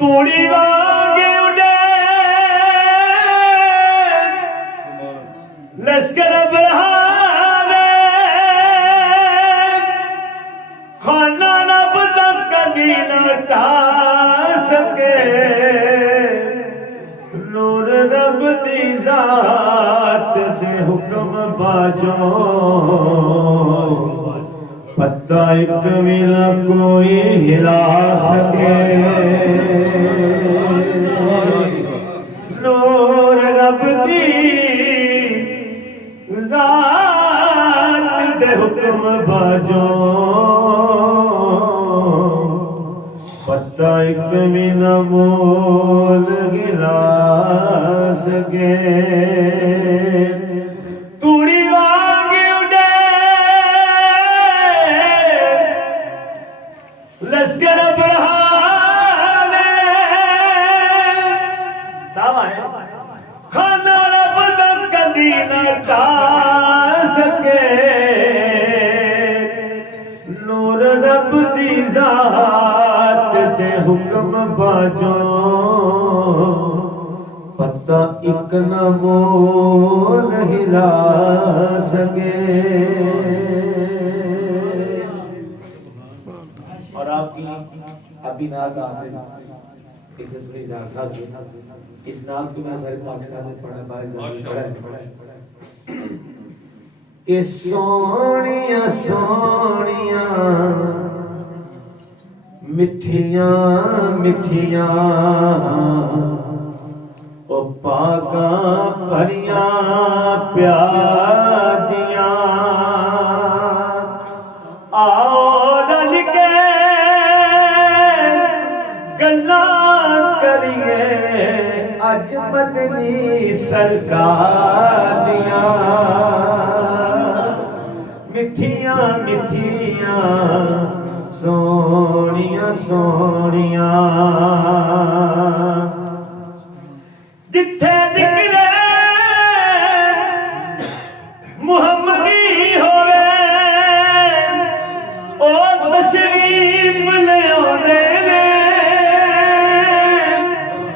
توڑی واگے اڑے لشکر برہانے خانہ رب دا کدی لٹا سکے نور رب دی ذات دے حکم باجو پتہ ایک بھی نہ کوئی ہلا سکے نور رب دی ذات دے حکم باجو پتہ ایک بھی نہ مول ہلا سکے توڑی واگے اڑے لشکر برہانے خانہ رب دا کدی نہ ٹا سکے نور رب دی ذات دے حکم باجو پتہ ایک نہ مول ہلا سکے اور آپ کی ابھی نات آمد ایک جسوری زہر صاحب جو اس نات کو میں سارے پاکستان میں پڑھا بارے زمین پڑھا ہے کہ سونیاں سونیاں مٹھیاں مٹھیاں او پاکاں پریاں پیادیاں آؤ رل کے گلاں کریے اج مدنی سرکار دیاں مٹھیاں مٹھیاں سونیاں سونیاں جتھے ذکر محمدی ہوئے او تشریف لے آنے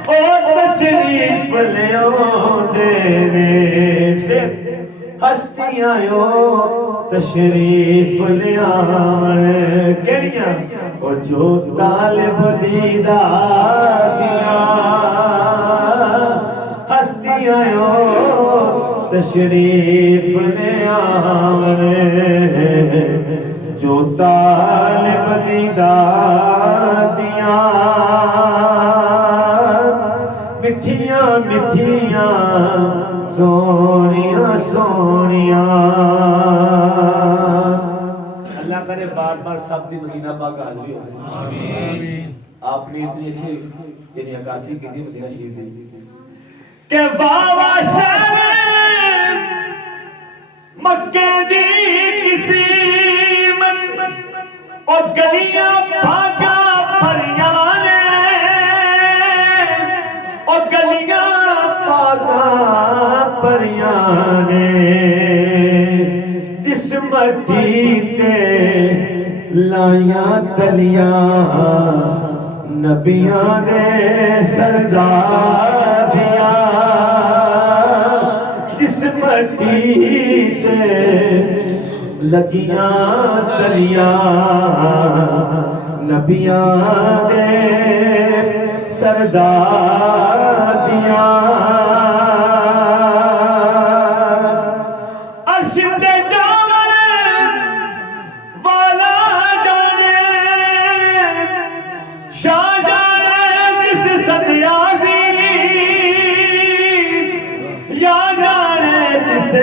او تشریف لے آنے پھر ہستیاں او تشریف لے آنے کہنیاں او جو طالب دیداریاں ہستیاں او تشریف لے آنے جو طالب دیداریاں مٹھیاں مٹھیاں سونیاں سونیاں اللہ کرے بار بار سب دی مدینہ پاک حاضری ہو آپ نے اتنی اچھی یعنی عکاسی کی تھی مدینہ شریف دی کہ واوا شہر مکہ دی کسی مت اور گلیاں بھاگا پھریانے اور گلیاں بھاگا پھریانے جس مٹی تے لائیاں تلیاں نبیاں دے سرداریاں جس مٹی تے لگیاں تلیاں نبیاں دے سرداریاں شاہ جانے جس صدیازی